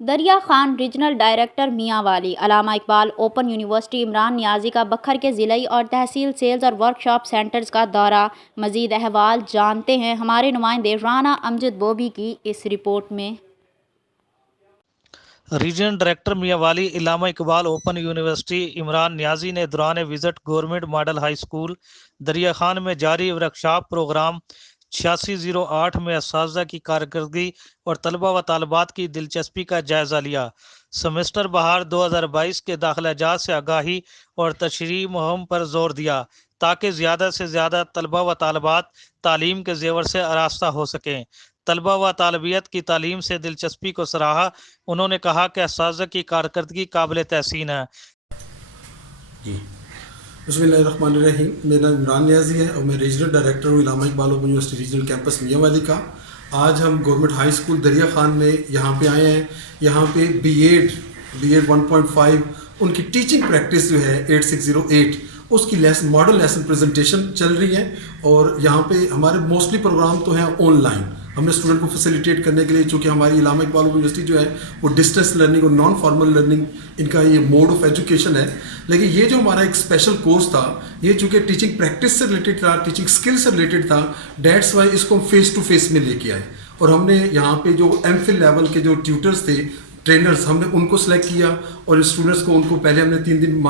دریا Khan regional director میاں والی علامہ اقبال اوپن یونیورسٹی عمران نیازی کا بکھر کے ضلعی اور تحصیل سیلز اور ورکشاپ سینٹرز کا دورہ۔ مزید احوال جانتے ہیں ہمارے نمائندے رانا امجد بوبی کی اس رپورٹ میں۔ ریجنل ڈائریکٹر میاں والی علامہ اقبال اوپن یونیورسٹی عمران نیازی نے دوران visit government model high school دریا خان میں جاری ورکشاپ پروگرام 8608 میں اساتذہ کی کارکردگی اور طلبہ و طالبات کی دلچسپی کا جائزہ لیا۔ سیمسٹر بہار 2022 کے داخلہ جات سے آگاہی اور تشریح مہم پر زور دیا تاکہ زیادہ سے زیادہ طلبہ و طالبات تعلیم کے زیور سے آراستہ ہو سکیں۔ طلبہ و طالبیت کی تعلیم سے دلچسپی کو سراہا۔ انہوں نے کہا کہ اساتذہ کی کارکردگی قابل تحسین ہے۔ جی بسم اللہ الرحمن الرحیم، میرا نام عمران نیازی ہے اور میں ریجنل ڈائریکٹر ہوں Allama Iqbal open university regional campus Mianwali کا۔ آج ہم گورنمنٹ ہائی اسکول دریا خان میں یہاں پہ آئے ہیں۔ یہاں پہ بی ایڈ 1.5 ان کی ٹیچنگ پریکٹس جو ہے 8608 اس کی ماڈل لیسن پریزنٹیشن چل رہی ہے، اور یہاں پہ ہمارے موسٹلی پروگرام تو ہیں آن لائن۔ ہم نے اسٹوڈنٹ کو فیسیلیٹیٹ کرنے کے لیے، چونکہ ہماری علامہ اقبال یونیورسٹی جو ہے وہ ڈسٹینس لرننگ اور نان فارمل لرننگ ان کا یہ موڈ آف ایجوکیشن ہے، لیکن یہ جو ہمارا ایک اسپیشل کورس تھا یہ چونکہ ٹیچنگ پریکٹس سے ریلیٹڈ تھا، ٹیچنگ اسکل سے ریلیٹڈ تھا، دیٹس وائی اس کو ہم فیس ٹو فیس میں لے کے آئے، اور ہم نے یہاں پہ جو ایم فل لیول کے جو ٹیوٹرز تھے، ٹرینرز، ہم نے ان کو سلیکٹ کیا، اور اسٹوڈنٹس کو ان کو پہلے ہم نے 3 دن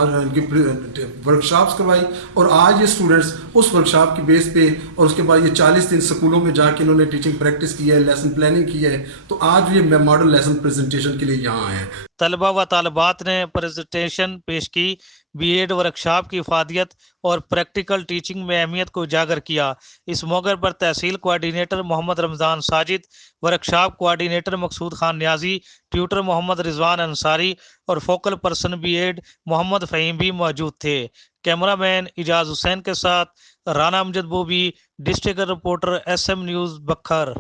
ورکشاپس کروائی، اور آج یہ اسٹوڈنٹس اس ورکشاپ کی بیس پہ اور اس کے بعد یہ 40 دن سکولوں میں جا کے انہوں نے ٹیچنگ پریکٹس کی ہے، لیسن پلاننگ کی ہے، تو آج یہ ماڈل لیسن پریزنٹیشن کے لیے یہاں آئے ہیں۔ طلبہ و طالبات نے پریزنٹیشن پیش کی، بی ایڈ ورکشاپ کی افادیت اور پریکٹیکل ٹیچنگ میں اہمیت کو اجاگر کیا۔ اس موقع پر tehsil coordinator Muhammad Ramzan Sajid, workshop coordinator Maqsood Khan Niazi, tutor Muhammad Rizwan Ansari اور focal person B Ed Muhammad Faheem بھی موجود تھے۔ کیمرہ مین اعجاز حسین کے ساتھ Rana Amjad Bobby, district reporter S M news بکھر۔